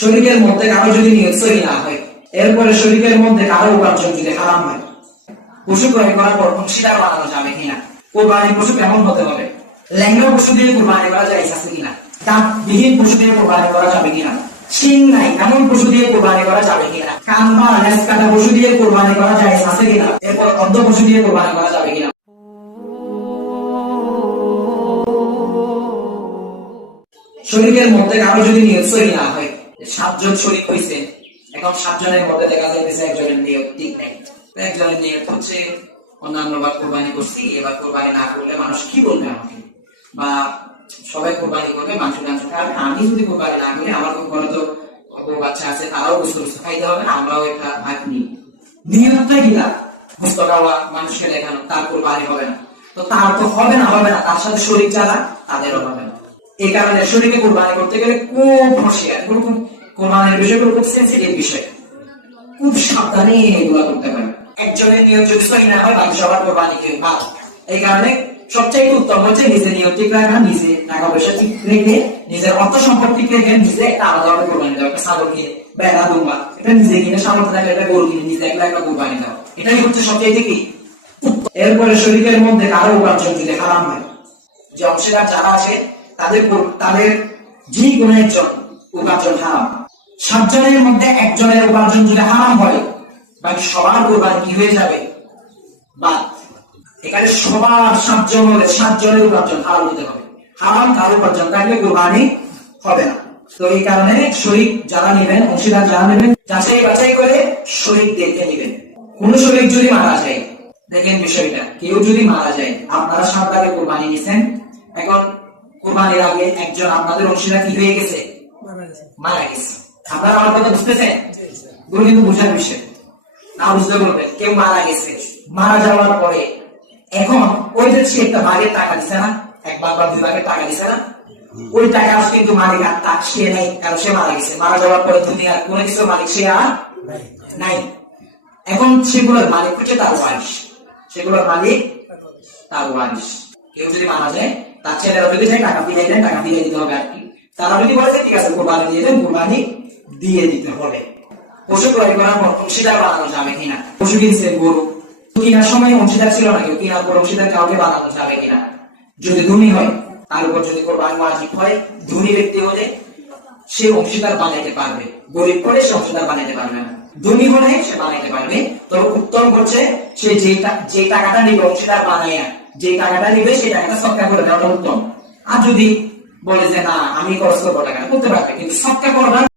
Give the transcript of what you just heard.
শরীরের মধ্যে কারো যদি নিয়ত সহি না হয়, এরপরে শরীরের মধ্যে কারো উপার্জন যদি হারাম হয়, পশু ক্রয় করার পর অংশীদার বানানো যাবে কিনা? কোরবানির পশু কেমন হতে হবে? ল্যাংড়া পশু দিয়ে কোরবানি করা যায় আছে কিনা? দাঁতবিহীন পশু দিয়ে কোরবানি করা যাবে কিনা? শিং নাই এমন পশু দিয়ে কোরবানি করা যাবে কিনা? কান বা লেজ কাটা পশু দিয়ে কোরবানি করা যায় আছে কিনা? এরপর অন্ধ পশু দিয়ে কোরবানি করা যাবে কিনা? শরীরের মধ্যে কারো যদি নিয়ত সহি না হয়, 7 জন শরীক হইছে, এখন 7 জনের মধ্যে দেখা যাইতেছে একজনের নিয়ত ঠিক নাই। একজনের নিয়ত হচ্ছে অন্যান্যবার কোরবানি করছি, এবার কোরবানি না করলে মানুষ কি বলবে আমাকে, বা সবাই কোরবানি করবে মাংস টাংস খাবে, আমি যদি কোরবানি না করি আমার ঘরে তো বাচ্চা আছে, তারাও বুঝতে বুঝতে খাইতে হবে না, আমরাও একটা ভাগ নিই। নিয়তটা কি? তার বুঝতে খাওয়া, মানুষকে দেখানো, তার কোরবানি হবে না। তো তার তো হবে না, তার সাথে শরীক যারা তাদেরও হবে না। এই কারণে শরীরে কোরবানি করতে গেলে খুব হুঁশিয়ার, কোরবানির বিষয়গুলো খুব সেন্সিটিভ বিষয়, খুব সাবধানে এগুলো করতে পারে। একজনের নিয়ত যদি সহি না হয়, বাকি সবার কোরবানি কে বাদ। এই কারণে সবচেয়ে উত্তম হচ্ছে নিজের নিয়ত ঠিক রাখা, নিজে টাকা পয়সা ঠিক রেখে, নিজের অর্থ সম্পদ ঠিক রেখে নিজে একটা আলাদা কোরবানি দেওয়া, একটা ছাগল কিনে, বেড়া, দুম্বা, এটা নিজে কিনে, সামর্থ্য থাকলে একটা গরু কিনে নিজে একটা কোরবানি দেওয়া, এটাই হচ্ছে সবচেয়ে কি। এরপরে শরীরের মধ্যে কারো উপার্জন যদি হারাম হয়, যে অংশীদার যারা আছে তাদের যে কোনো একজন উপার্জন হারাম। 7 জনের মধ্যে একজনের উপার্জন যদি হারাম হয়, বাকি সবার কোরবানি কি হয়ে যাবে? বাদ। এখানে সবার 7 জন হলে 7 জনের উপার্জন হারাম হতে হবে। হারাম কারো উপার্জন থাকলে কোরবানি হবে না। তো এই কারণে শরীক যারা নেবেন, অংশীদার যারা নেবেন, যাচাই বাছাই করে শরীক দেখে নেবেন। কোন শরীক যদি মারা যায়, দেখেন বিষয়টা, কেউ যদি মারা যায়, আপনারা 7 টাকা কোরবানি নিছেন, এখন কোরবানির আগে একজন আপনাদের অংশীদার কি হয়ে গেছে? মারা গেছে। আপনারা আমার কথা বুঝতেছেন? গুলো কিন্তু বোঝার বিষয় না, বুঝতে বলবেন। কেউ মারা গেছে, মারা যাওয়ার পরে এখন ওই যে সে একটা ভাগের টাকা দিছে না, 1 ভাগ বা 2 ভাগের টাকা দিছে না, ওই টাকা কিন্তু মালিক আর তার সে নেই, কারণ সে মারা গেছে। মারা যাওয়ার পরে দুনিয়ার কোনো কিছু মালিক সে আর নাই। এখন সেগুলোর মালিক হচ্ছে তার ওয়ারিশ, সেগুলোর মালিক তার ওয়ারিশ। কেউ যদি মারা যায়, তার ছেলেরা যদি চাই টাকা ফিরিয়ে দেন, টাকা ফিরিয়ে দিতে হবে আর কি। তারা যদি বলে ঠিক আছে কোরবানি দিয়ে দেন, কোরবানি দিয়ে দিতে হবে। পশু ক্রয় করার পর অংশীদার বানানো যাবে কিনা? পশু কিনছেন, গরু কেনার সময় অংশীদার ছিল না, কেউ কেনার পর অংশীদার কাউকে বানানো যাবে কিনা? যদি ধনী হয়, তার উপর যদি কোরবানি ওয়াজিব হয়, ধনী ব্যক্তি হলে সে অংশীদার বানাইতে পারবে, গরিব হলে সে অংশীদার বানাইতে পারবে না। ধনী হলে সে বানাইতে পারবে, তবে উত্তম হচ্ছে সে যে টাকাটা নিবে অংশীদার বানাইয়া, যে টাকাটা নিবে সেই টাকাটা সৎকার করে দেওয়াটা উত্তম। আর যদি বলে যে না আমি খরচ করবো, টাকাটা করতে পারবে, কিন্তু সৎকার করবার